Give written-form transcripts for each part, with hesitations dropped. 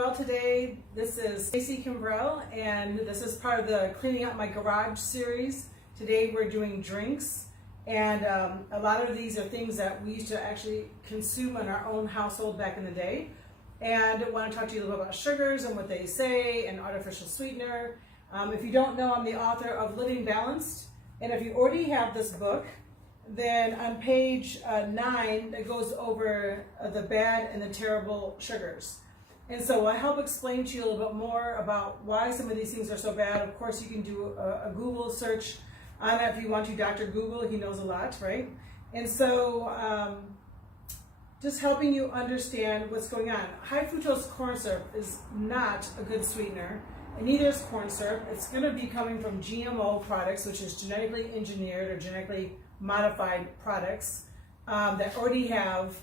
Well, today this is Stacey Kimbrell, and this is part of the Cleaning Up My Garage series. Today we're doing drinks, and a lot of these are things that we used to actually consume in our own household back in the day. And I want to talk to you a little bit about sugars and what they say and artificial sweetener. If you don't know, I'm the author of Living Balanced, and if you already have this book, then on page 9 it goes over the bad and the terrible sugars. And so I help explain to you a little bit more about why some of these things are so bad. Of course, you can do a Google search on it if you want to. Dr. Google, he knows a lot, right? And so just helping you understand what's going on. High fructose corn syrup is not a good sweetener, and neither is corn syrup. It's going to be coming from GMO products, which is genetically engineered or genetically modified products that already have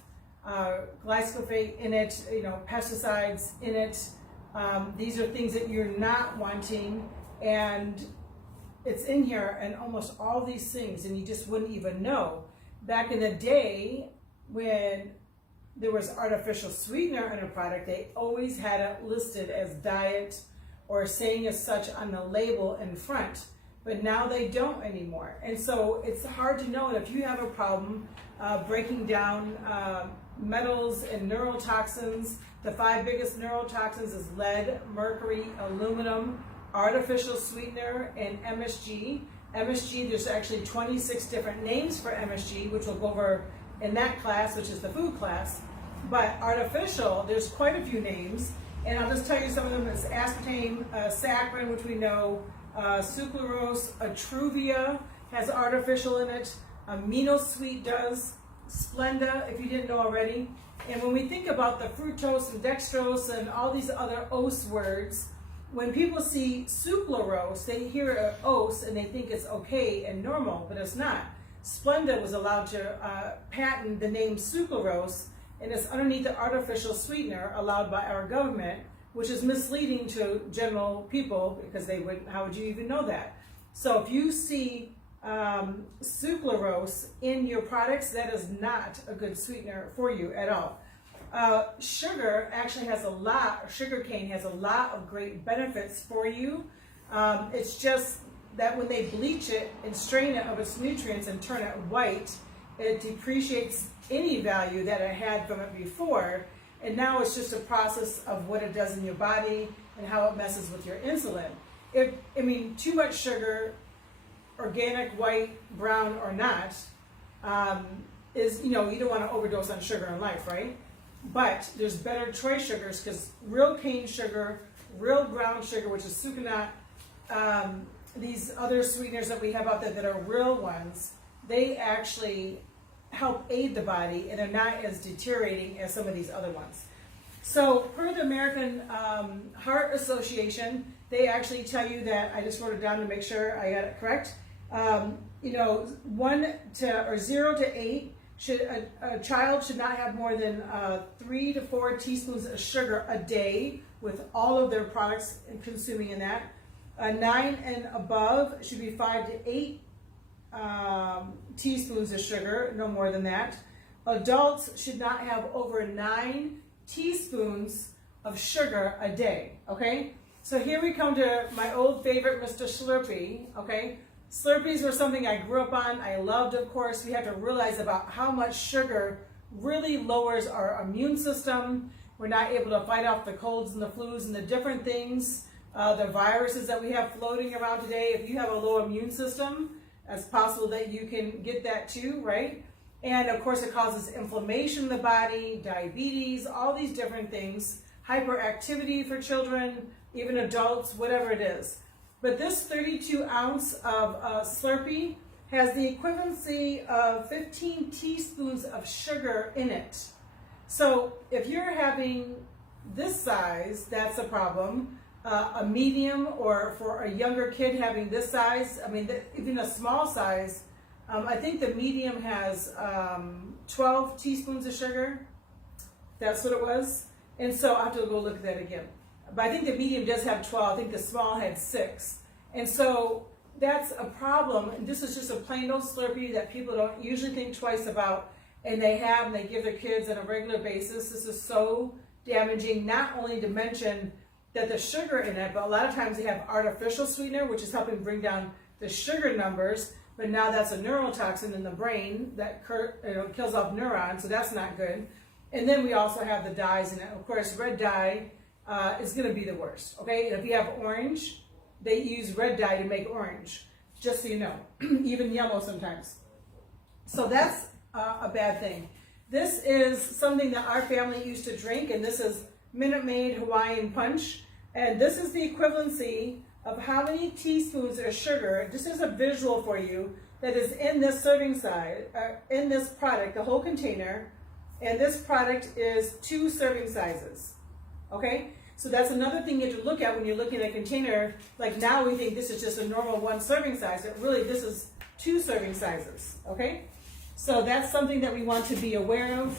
glyphosate in it, pesticides in it. These are things that you're not wanting, and it's in here, and almost all these things, and you just wouldn't even know. Back in the day, when there was artificial sweetener in a product, they always had it listed as diet or saying as such on the label in front. But now they don't anymore. And so it's hard to know. And if you have a problem breaking down metals and neurotoxins, the 5 biggest neurotoxins is lead, mercury, aluminum, artificial sweetener, and MSG. MSG, there's actually 26 different names for MSG, which we'll go over in that class, which is the food class. But artificial, there's quite a few names. And I'll just tell you some of them. It's aspartame, saccharin, which we know, Sucralose, Atruvia has artificial in it, Amino Sweet does, Splenda, if you didn't know already. And when we think about the fructose and dextrose and all these other ose words, when people see sucralose, they hear an ose and they think it's okay and normal, but it's not. Splenda was allowed to patent the name sucralose, and it's underneath the artificial sweetener allowed by our government, which is misleading to general people because how would you even know that? So if you see sucralose in your products, that is not a good sweetener for you at all. Sugar actually has sugarcane has a lot of great benefits for you. It's just that when they bleach it and strain it of its nutrients and turn it white, it depreciates any value that it had from it before. And now it's just a process of what it does in your body and how it messes with your insulin. Too much sugar, organic, white, brown, or not, is, you don't want to overdose on sugar in life, right? But there's better choice sugars, because real cane sugar, real brown sugar, which is sucanat, these other sweeteners that we have out there that are real ones, they actually help aid the body, and they're not as deteriorating as some of these other ones. So per the American Heart Association, they actually tell you that, I just wrote it down to make sure I got it correct, 0 to 8, a child should not have more than 3 to 4 teaspoons of sugar a day with all of their products and consuming in that. 9 and above should be 5 to 8 teaspoons of sugar, no more than that. Adults should not have over 9 teaspoons of sugar a day, okay? So here we come to my old favorite, Mr. Slurpee, okay? Slurpees were something I grew up on, I loved, of course. We have to realize about how much sugar really lowers our immune system. We're not able to fight off the colds and the flus and the different things, the viruses that we have floating around today. If you have a low immune system, it's possible that you can get that too, right? And of course it causes inflammation in the body, diabetes, all these different things, hyperactivity for children, even adults, whatever it is. But this 32 ounce of Slurpee has the equivalency of 15 teaspoons of sugar in it. So if you're having this size, that's a problem. A medium, or for a younger kid having this size, even a small size, I think the medium has 12 teaspoons of sugar. That's what it was. And so I'll have to go look at that again. But I think the medium does have 12. I think the small had 6. And so that's a problem. And this is just a plain old Slurpee that people don't usually think twice about, and they give their kids on a regular basis. This is so damaging, not only to mention that the sugar in it, but a lot of times they have artificial sweetener, which is helping bring down the sugar numbers, but now that's a neurotoxin in the brain that kills off neurons, so that's not good. And then we also have the dyes in it. Of course, red dye is going to be the worst, okay? If you have orange, they use red dye to make orange, just so you know, even yellow sometimes. So that's a bad thing. This is something that our family used to drink, and this is Minute Maid Hawaiian Punch. And this is the equivalency of how many teaspoons of sugar, just as a visual for you, that is in this serving size, in this product, the whole container. And this product is 2 serving sizes, okay? So that's another thing you have to look at when you're looking at a container. Like now we think this is just a normal 1 serving size, but really this is 2 serving sizes, okay? So that's something that we want to be aware of.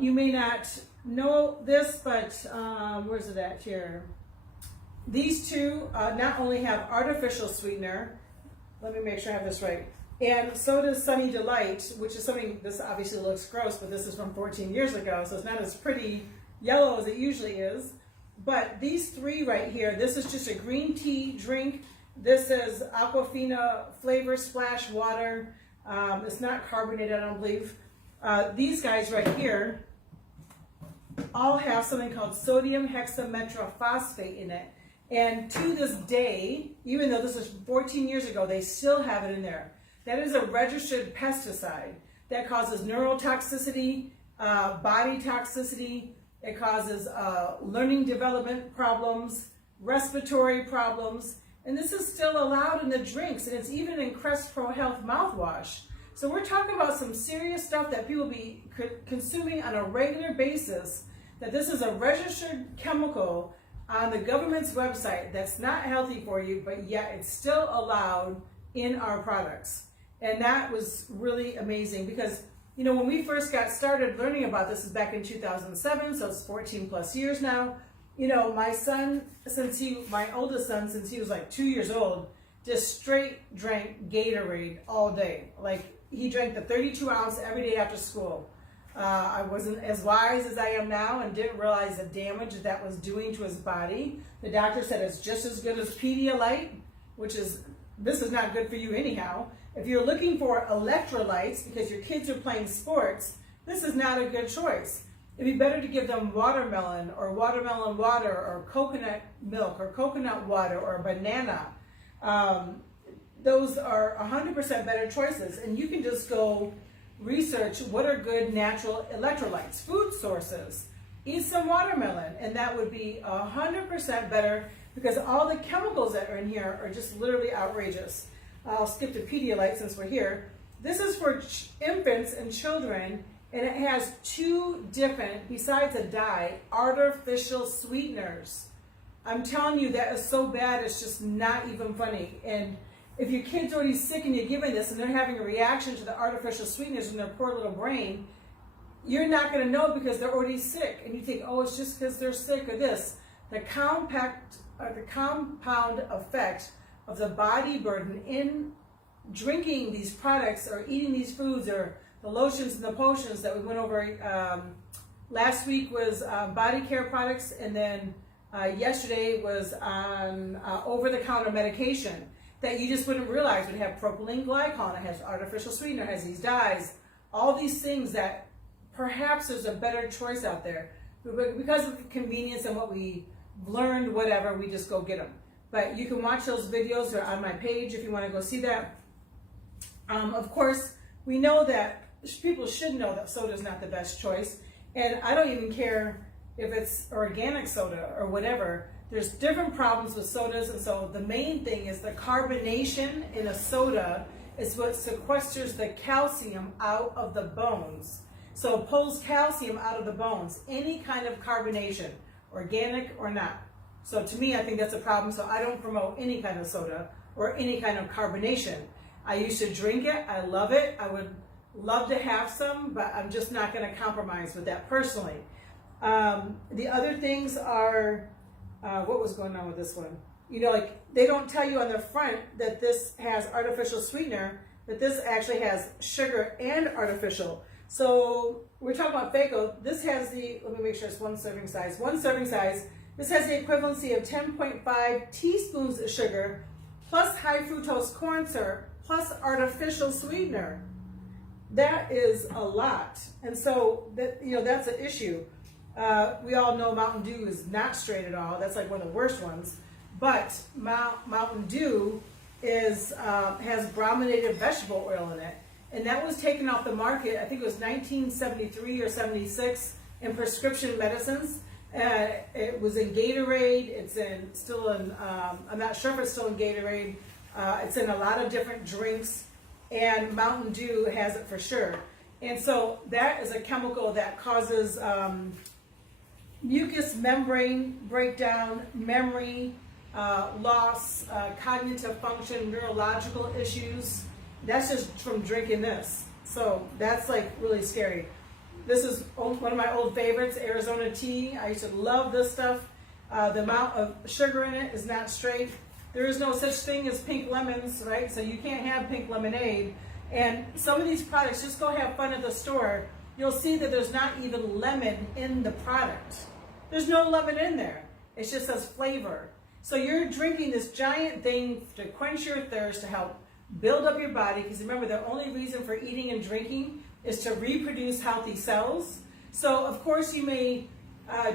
You may not know this, but where's it at here? These two not only have artificial sweetener, let me make sure I have this right, and so does Sunny Delight, which is something, this obviously looks gross, but this is from 14 years ago, so it's not as pretty yellow as it usually is. But these 3 right here, this is just a green tea drink. This is Aquafina flavor splash water. It's not carbonated, I don't believe. These guys right here all have something called sodium hexametaphosphate in it. And to this day, even though this was 14 years ago, they still have it in there. That is a registered pesticide that causes neurotoxicity, body toxicity. It causes learning development problems, respiratory problems. And this is still allowed in the drinks, and it's even in Crest Pro Health mouthwash. So we're talking about some serious stuff that people be consuming on a regular basis, that this is a registered chemical on the government's website that's not healthy for you, but yet it's still allowed in our products. And that was really amazing because, you know, when we first got started learning about this is back in 2007, so it's 14 plus years now. You know, my son, my oldest son, since he was like 2 years old, just straight drank Gatorade all day. Like he drank the 32 ounce every day after school. I wasn't as wise as I am now and didn't realize the damage that was doing to his body. The doctor said it's just as good as Pedialyte, which is, this is not good for you anyhow. If you're looking for electrolytes because your kids are playing sports, this is not a good choice. It'd be better to give them watermelon or watermelon water or coconut milk or coconut water or banana. Those are 100% better choices. And you can just go research what are good natural electrolytes, food sources. Eat some watermelon, and that would be 100% better because all the chemicals that are in here are just literally outrageous. I'll skip to Pedialyte since we're here. This is for infants and children, and it has 2 different, besides a dye, artificial sweeteners. I'm telling you, that is so bad, it's just not even funny. And if your kid's already sick and you're giving this and they're having a reaction to the artificial sweeteners in their poor little brain, you're not going to know because they're already sick. And you think, oh, it's just because they're sick or this. The compound effect of the body burden in drinking these products or eating these foods or the lotions and the potions that we went over last week was body care products, and then yesterday was on over-the-counter medication that you just wouldn't realize would have propylene glycol, it has artificial sweetener, it has these dyes, all these things that perhaps there's a better choice out there. But because of convenience and what we learned, whatever, we just go get them. But you can watch those videos, they're on my page if you want to go see that. Of course, we know that people should know that soda is not the best choice. And I don't even care if it's organic soda or whatever. There's different problems with sodas, and so the main thing is the carbonation in a soda is what sequesters the calcium out of the bones. So it pulls calcium out of the bones, any kind of carbonation, organic or not. So to me, I think that's a problem, so I don't promote any kind of soda or any kind of carbonation. I used to drink it, I love it, I would love to have some, but I'm just not going to compromise with that personally. The other things are, what was going on with this one? You know, like they don't tell you on the front that this has artificial sweetener, but this actually has sugar and artificial. So we're talking about Faco. This has the, let me make sure it's one serving size. One serving size. This has the equivalency of 10.5 teaspoons of sugar plus high fructose corn syrup plus artificial sweetener. That is a lot. And so that, that's an issue. We all know Mountain Dew is not straight at all. That's like one of the worst ones. But Mountain Dew has brominated vegetable oil in it. And that was taken off the market, I think it was 1973 or 76, in prescription medicines. It was in Gatorade, I'm not sure if it's still in Gatorade. It's in a lot of different drinks, and Mountain Dew has it for sure. And so that is a chemical that causes mucous membrane breakdown, memory loss, cognitive function, neurological issues. That's just from drinking this. So that's like really scary. This is one of my old favorites, Arizona tea. I used to love this stuff. The amount of sugar in it is not straight. There is no such thing as pink lemons, right? So you can't have pink lemonade. And some of these products, just go have fun at the store. You'll see that there's not even lemon in the product. There's no lemon in there. It just says flavor. So you're drinking this giant thing to quench your thirst, to help build up your body, because remember, the only reason for eating and drinking is to reproduce healthy cells. So of course you may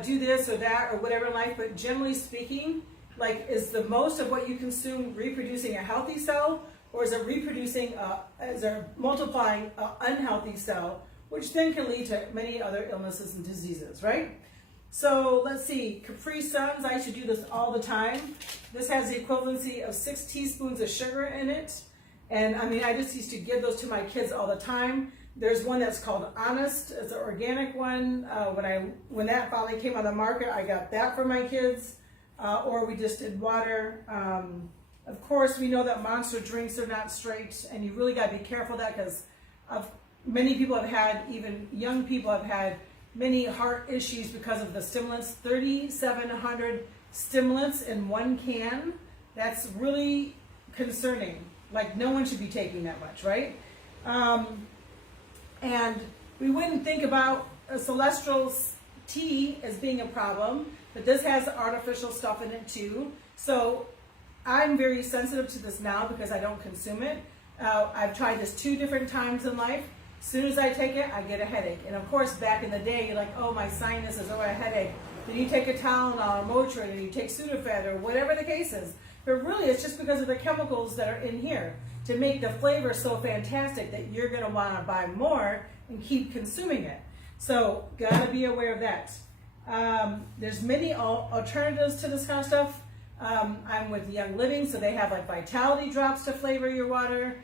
do this or that or whatever in life, but generally speaking, like, is the most of what you consume reproducing a healthy cell, or is it multiplying an unhealthy cell, which then can lead to many other illnesses and diseases, right? So let's see, Capri Suns, I used to do this all the time. This has the equivalency of 6 teaspoons of sugar in it. And I mean, I just used to give those to my kids all the time. There's one that's called Honest. It's an organic one. When that finally came on the market, I got that for my kids. Or we just did water. Of course, we know that Monster drinks are not straight, and you really got to be careful of that, because many people have had, even young people have had many heart issues because of the stimulants. 3,700 stimulants in one can. That's really concerning. Like, no one should be taking that much, right? And we wouldn't think about a celestial tea as being a problem, but this has artificial stuff in it too. So I'm very sensitive to this now because I don't consume it. I've tried this 2 different times in life. As soon as I take it, I get a headache. And of course, back in the day, you're like, oh, my sinuses, oh, a headache. Then you take a Tylenol or Motrin, or you take Sudafed, or whatever the case is. But really, it's just because of the chemicals that are in here to make the flavor so fantastic that you're going to want to buy more and keep consuming it. So, gotta be aware of that. There's many alternatives to this kind of stuff. I'm with Young Living, so they have like vitality drops to flavor your water.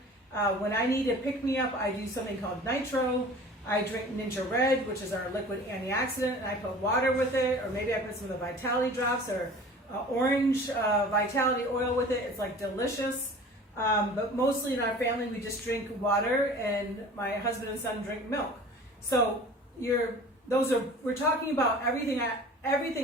When I need a pick-me-up, I do something called Nitro. I drink Ninja Red, which is our liquid antioxidant, and I put water with it, or maybe I put some of the vitality drops or orange vitality oil with it. It's like delicious. But mostly in our family, we just drink water, and my husband and son drink milk. So we're talking about everything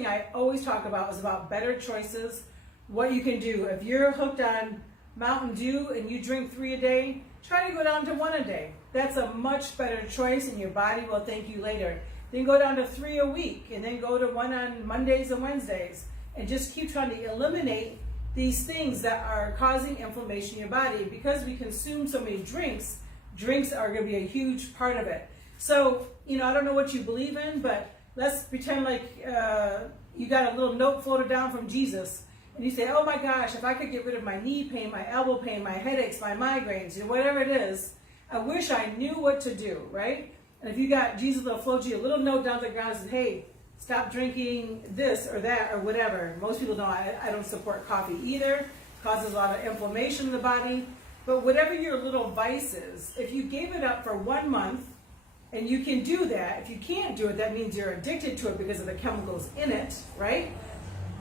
I always talk about is about better choices, what you can do. If you're hooked on Mountain Dew and you drink 3 a day, try to go down to 1 a day. That's a much better choice, and your body will thank you later. Then go down to 3 a week, and then go to 1 on Mondays and Wednesdays, and just keep trying to eliminate these things that are causing inflammation in your body. Because we consume so many drinks are going to be a huge part of it. So, I don't know what you believe in, but let's pretend like you got a little note floated down from Jesus, and you say, oh my gosh, if I could get rid of my knee pain, my elbow pain, my headaches, my migraines, whatever it is, I wish I knew what to do, right? And if you got Jesus, will float you a little note down to the ground and say, hey, stop drinking this or that or whatever. Most people don't. I don't support coffee either. It causes a lot of inflammation in the body. But whatever your little vice is, if you gave it up for 1 month, and you can do that. If you can't do it, that means you're addicted to it because of the chemicals in it, right?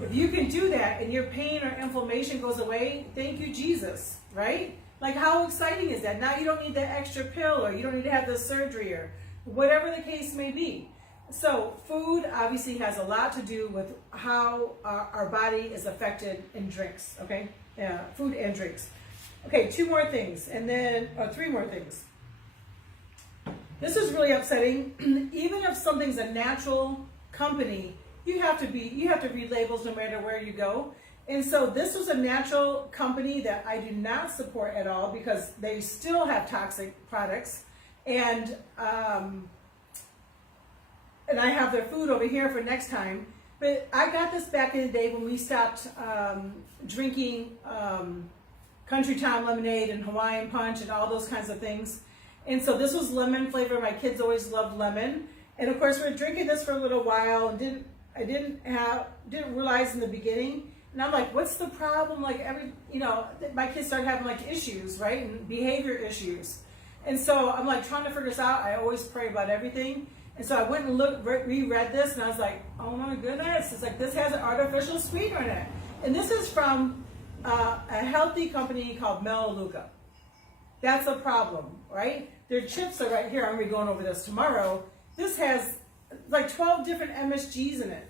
If you can do that and your pain or inflammation goes away, thank you, Jesus, right? Like, how exciting is that? Now you don't need that extra pill, or you don't need to have the surgery, or whatever the case may be. So food obviously has a lot to do with how our body is affected in drinks, okay? Food and drinks. Okay, 2 more things, and then, or 3 more things. This is really upsetting. Even if something's a natural company, you have to read labels no matter where you go. And so this was a natural company that I do not support at all because they still have toxic products. And I have their food over here for next time. But I got this back in the day when we stopped drinking Country Town lemonade and Hawaiian punch and all those kinds of things. And so this was lemon flavor. My kids always loved lemon. And of course we're drinking this for a little while and didn't realize in the beginning. And I'm like, what's the problem? Like my kids started having like issues, right? And behavior issues. And so I'm like trying to figure this out. I always pray about everything. And so I went and reread this and I was like, oh my goodness. It's like, this has an artificial sweetener in it. And this is from a healthy company called Melaleuca. That's a problem, right? Their chips are right here. I'm going to be going over this tomorrow. This has like 12 different MSGs in it.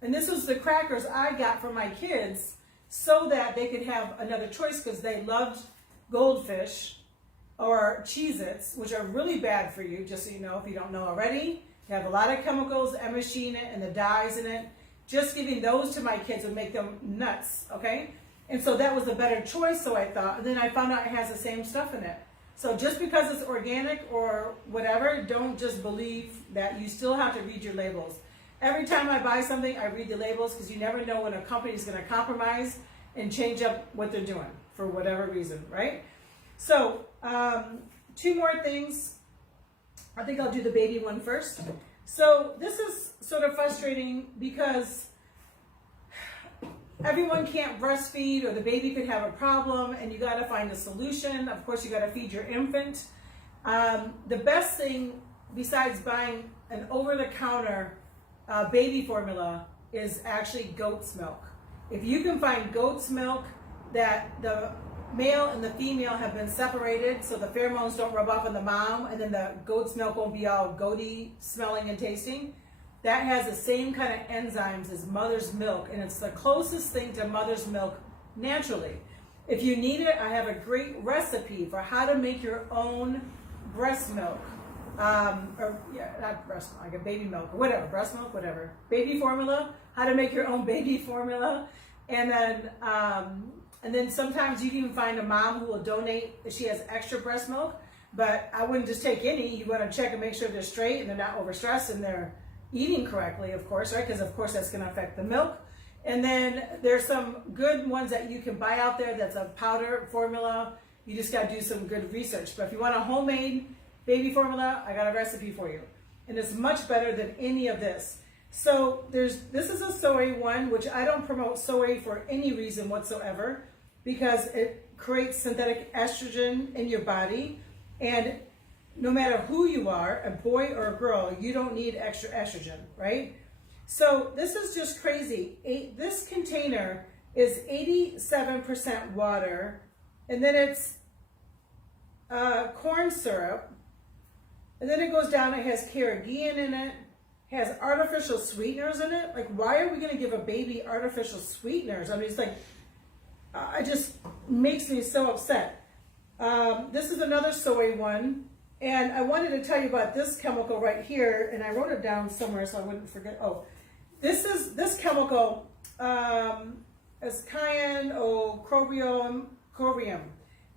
And this was the crackers I got for my kids so that they could have another choice because they loved Goldfish or Cheez-Its, which are really bad for you, just so you know, if you don't know already. They have a lot of chemicals, MSG in it, and the dyes in it. Just giving those to my kids would make them nuts, okay? And so that was a better choice, so I thought. And then I found out it has the same stuff in it. So just because it's organic or whatever, don't just believe that. You still have to read your labels. Every time I buy something, I read the labels because you never know when a company is going to compromise and change up what they're doing for whatever reason, right? So, two more things. I think I'll do the baby one first. So this is sort of frustrating because everyone can't breastfeed or the baby could have a problem and you got to find a solution. Of course, you got to feed your infant. The best thing besides buying an over-the-counter baby formula is actually goat's milk. If you can find goat's milk that the male and the female have been separated so the pheromones don't rub off on the mom and then the goat's milk won't be all goaty smelling and tasting, that has the same kind of enzymes as mother's milk and it's the closest thing to mother's milk naturally. If you need it, I have a great recipe for how to make your own breast milk. Not breast milk, like a baby milk, or whatever, breast milk, whatever. Baby formula, how to make your own baby formula. And then sometimes you can even find a mom who will donate if she has extra breast milk, but I wouldn't just take any. You want to check and make sure they're straight and they're not overstressed and they're eating correctly, of course, right? Because of course that's going to affect the milk. And then there's some good ones that you can buy out there that's a powder formula. You just got to do some good research. But if you want a homemade baby formula, I got a recipe for you. And it's much better than any of this. So this is a soy one, which I don't promote soy for any reason whatsoever because it creates synthetic estrogen in your body. And no matter who you are, a boy or a girl, you don't need extra estrogen, right? So this is just crazy. This container is 87% water, and then it's corn syrup, and then it goes down, it has carrageenan in it, has artificial sweeteners in it. Like, why are we going to give a baby artificial sweeteners? I mean, it's like, it just makes me so upset. This is another soy one, and I wanted to tell you about this chemical right here, and I wrote it down somewhere so I wouldn't forget. Oh, this chemical is cyanocobalamm.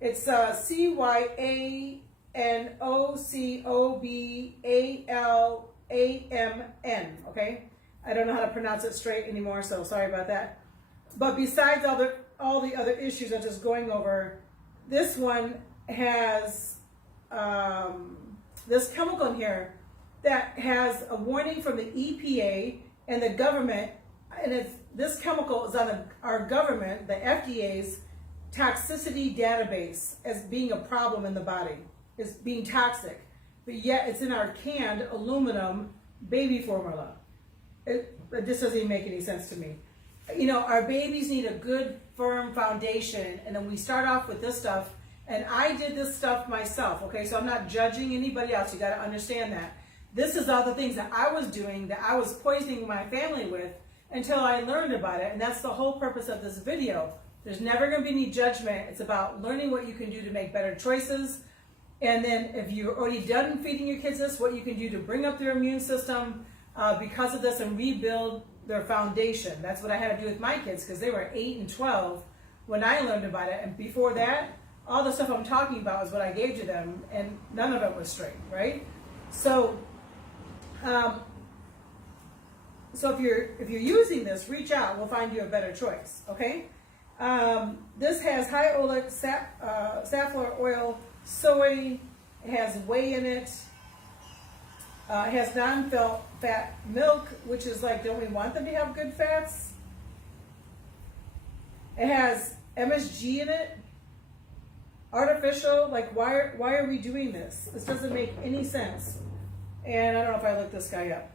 It's cyanocobalamn, okay? I don't know how to pronounce it straight anymore, so sorry about that. But besides all the other issues I'm just going over, this one has this chemical in here that has a warning from the EPA and the government, and this chemical is on our government, the FDA's toxicity database as being a problem in the body, as being toxic, but yet it's in our canned aluminum baby formula. This doesn't even make any sense to me. You know, our babies need a good, firm foundation, and then we start off with this stuff, and I did this stuff myself, okay? So I'm not judging anybody else. You got to understand that. This is all the things that I was doing, that I was poisoning my family with until I learned about it, and that's the whole purpose of this video. There's never going to be any judgment. It's about learning what you can do to make better choices And then if you're already done feeding your kids this, what you can do to bring up their immune system because of this and rebuild their foundation. That's what I had to do with my kids because they were 8 and 12 when I learned about it. And before that, all the stuff I'm talking about is what I gave to them, and none of it was straight, right? So, if you're using this, reach out. We'll find you a better choice, okay? This has high oleic safflower oil, soy. It has whey in it. It has non-fat milk, which is like, don't we want them to have good fats? It has MSG in it. Artificial, like why are we doing this? This doesn't make any sense. And I don't know if I looked this guy up.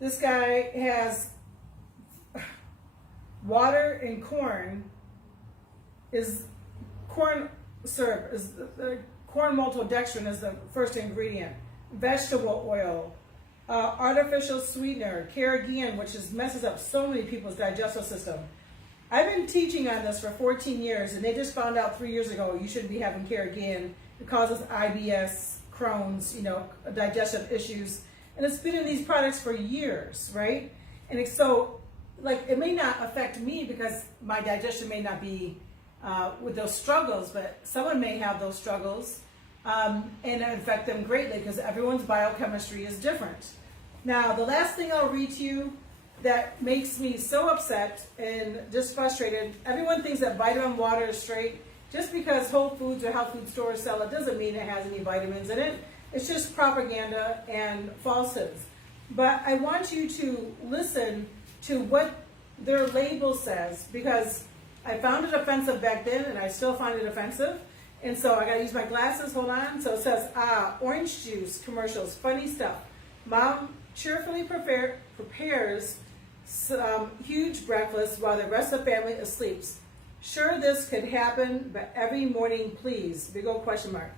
This guy has water and corn. Corn syrup is the corn maltodextrin is the first ingredient. Vegetable oil, artificial sweetener, carrageenan, which messes up so many people's digestive system. I've been teaching on this for 14 years, and they just found out 3 years ago you shouldn't be having carrageenan. It causes IBS, Crohn's, digestive issues, and it's been in these products for years, right? And so, it may not affect me because my digestion may not be with those struggles, but someone may have those struggles, and it affect them greatly because everyone's biochemistry is different. Now, the last thing I'll read to you that makes me so upset and just frustrated. Everyone thinks that vitamin water is straight. Just because Whole Foods or health food stores sell it doesn't mean it has any vitamins in it. It's just propaganda and falsehoods. But I want you to listen to what their label says, because I found it offensive back then and I still find it offensive. And so I gotta use my glasses, hold on. So it says, orange juice commercials, funny stuff. Mom cheerfully prepares some huge breakfast while the rest of the family is asleep. Sure, this could happen, but every morning, please. Big old question mark.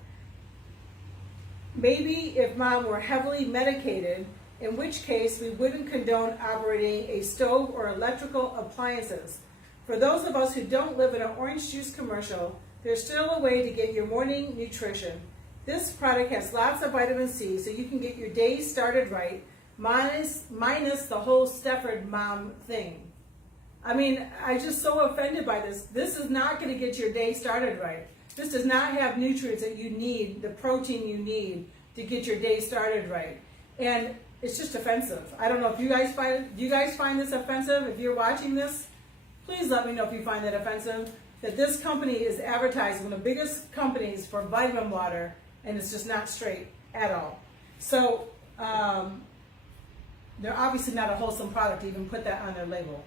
Maybe if mom were heavily medicated, in which case we wouldn't condone operating a stove or electrical appliances. For those of us who don't live in an orange juice commercial, there's still a way to get your morning nutrition. This product has lots of vitamin C, so you can get your day started right, minus the whole Stefford mom thing. I mean, I'm just so offended by this. This is not going to get your day started right. This does not have nutrients that you need, the protein you need to get your day started right. And it's just offensive. I don't know if you guys find this offensive? If you're watching this, please let me know if you find that offensive. That this company is advertising one of the biggest companies for vitamin water, and it's just not straight at all. So, they're obviously not a wholesome product to even put that on their label.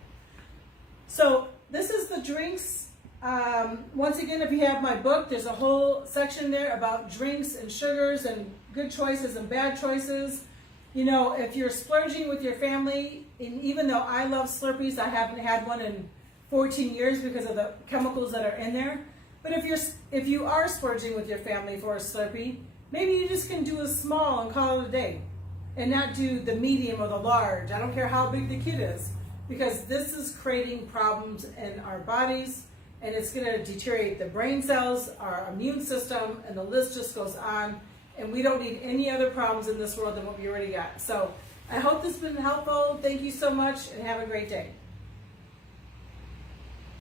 So this is the drinks. Once again, if you have my book, there's a whole section there about drinks and sugars and good choices and bad choices. If you're splurging with your family, and even though I love Slurpees, I haven't had one in 14 years because of the chemicals that are in there. But if you are splurging with your family for a Slurpee, maybe you just can do a small and call it a day, and not do the medium or the large. I don't care how big the kid is, because this is creating problems in our bodies, and it's going to deteriorate the brain cells, our immune system, and the list just goes on. And we don't need any other problems in this world than what we already got. So I hope this has been helpful. Thank you so much, and have a great day.